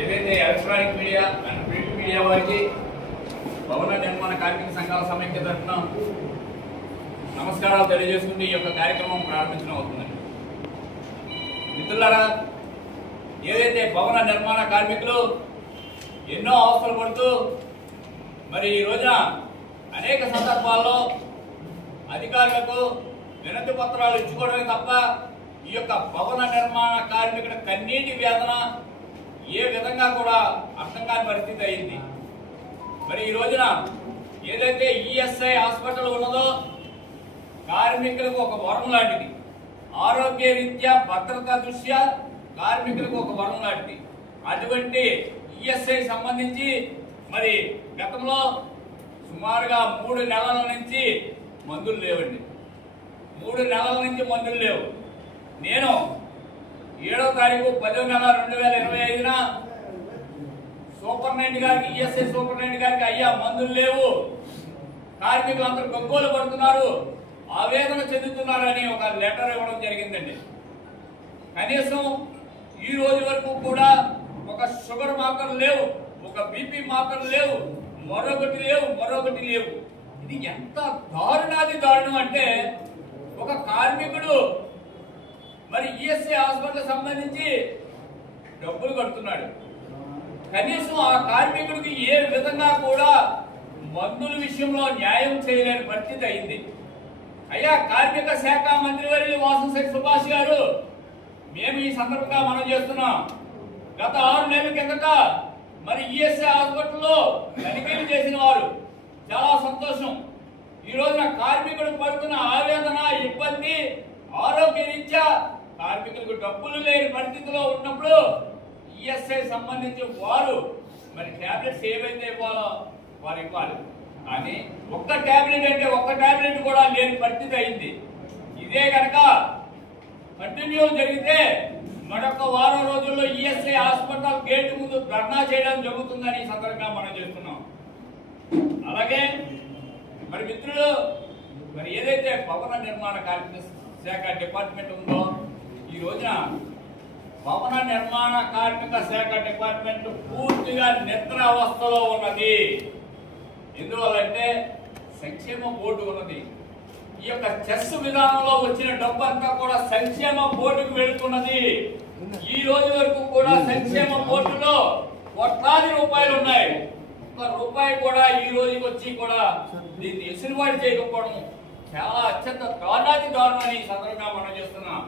ఏదైతే electronic media and print media వారికి భవన నిర్మాణ కార్మిక సంఘాల సమైక్య తరఫున నమస్కారాలు తెలియజేసుకుంటూ ఈ యొక్క కార్యక్రమం ప్రారంభించడం అవుతుందండి. మిత్రులారా, ఏదైతే భవన నిర్మాణ కార్మికులు ఎన్నో అవస్థలు పడుతూ మరి ఈ రోజున అనేక సందర్భాల్లో అధికారులకు వినతి పత్రాలు ఇచ్చుకోవడమే తప్ప ఈ యొక్క భవన నిర్మాణ కార్మికుల కన్నీటి వేదన ఏ విధంగా కూడా అర్థం కాని పరిస్థితి అయింది. మరి ఈ రోజున ఏదైతే ఈఎస్ఐ హాస్పిటల్ ఉన్నదో కార్మికులకు ఒక వరం లాంటిది, ఆరోగ్య రీత్యా భద్రతా దృష్ట్యా కార్మికులకు ఒక వరం లాంటిది. అటువంటి ఈఎస్ఐ సంబంధించి మరి గతంలో సుమారుగా 3 నెలల నుంచి మందులు లేవండి. 3 నెలల నుంచి మందులు లేవు. నేను 7వ తారీఖు 10వ నెల 2025న సూపరింటెండెంట్ గారికి, ఈఎస్ఐ సూపరింటెండెంట్ గారికి, అయ్యా మందులు లేవు, కార్మికులు అందరూ గగ్గోలు పడుతున్నారు, ఆవేదన చెందుతున్నారు అని ఒక లెటర్ ఇవ్వడం జరిగిందండి. కనీసం ఈ రోజు వరకు కూడా ఒక షుగర్ మార్కర్ లేవు, ఒక బీపీ మార్కర్ లేవు, మరొకటి లేవు. ఇది ఎంత దారుణం అంటే ఒక కార్మికుడు మరి ఈఎస్ఐ హాస్పిటల్ సంబంధించి డబ్బులు కడుతున్నాడు, కనీసం ఆ కార్మికుడికి ఏ విధంగా కూడా మందుల విషయంలో న్యాయం చేయలేని పరిస్థితి అయింది. అయ్యా కార్మిక శాఖ మంత్రి వర్యులు వాసంశెట్టి సుభాష్ గారు, మేము ఈ సందర్భంగా మనం చేస్తున్నాం. గత 6 నెలల కిందట మరి ఈఎస్ఐ హాస్పిటల్లో తనిఖీలు చేసిన వారు, చాలా సంతోషం. ఈ రోజున కార్మికుడు పడుతున్న ఆవేదన, ఇబ్బంది, ఆరోగ్య రీత్యా కార్మికులకు డబ్బులు లేని పరిస్థితిలో ఉన్నప్పుడు ఈఎస్ఐ సంబంధించి వారు మరి టాబ్లెట్స్ ఏవైతే ఇవ్వాలో వారు ఇవ్వాలి. కానీ ఒక్క టాబ్లెట్ కూడా లేని పరిస్థితి అయింది. ఇదే కనుక కంటిన్యూ జరిగితే మరొక వారం రోజుల్లో ఈఎస్ఐ హాస్పిటల్ గేట్ ముందు ధర్నా చేయడం జరుగుతుందని ఈ సందర్భంగా మనం చేస్తున్నాం. అలాగే మరి మిత్రులు, మరి ఏదైతే భవన నిర్మాణ కార్మిక శాఖ డిపార్ట్మెంట్ ఉందో ఈ రోజున భవన నిర్మాణ కార్మిక శాఖ డిపార్ట్మెంట్ పూర్తిగా నిద్ర అవస్థలో ఉన్నది. ఎందువల్లంటే సంక్షేమ బోర్డు ఉన్నది. ఈ యొక్క చెస్ విధానంలో వచ్చిన డబ్బు అంతా కూడా సంక్షేమ బోర్డుకు వెళుతున్నది. ఈ రోజు వరకు కూడా సంక్షేమ బోర్డులో కోట్లాది రూపాయలు ఉన్నాయి. ఒక్క రూపాయి కూడా ఈ రోజుకి వచ్చి కూడా దీన్ని ఎసులుబాటు చేయకపోవడం చాలా అత్యంత దారుణాన్ని ఈ సందర్భంగా మనం చేస్తున్నాం.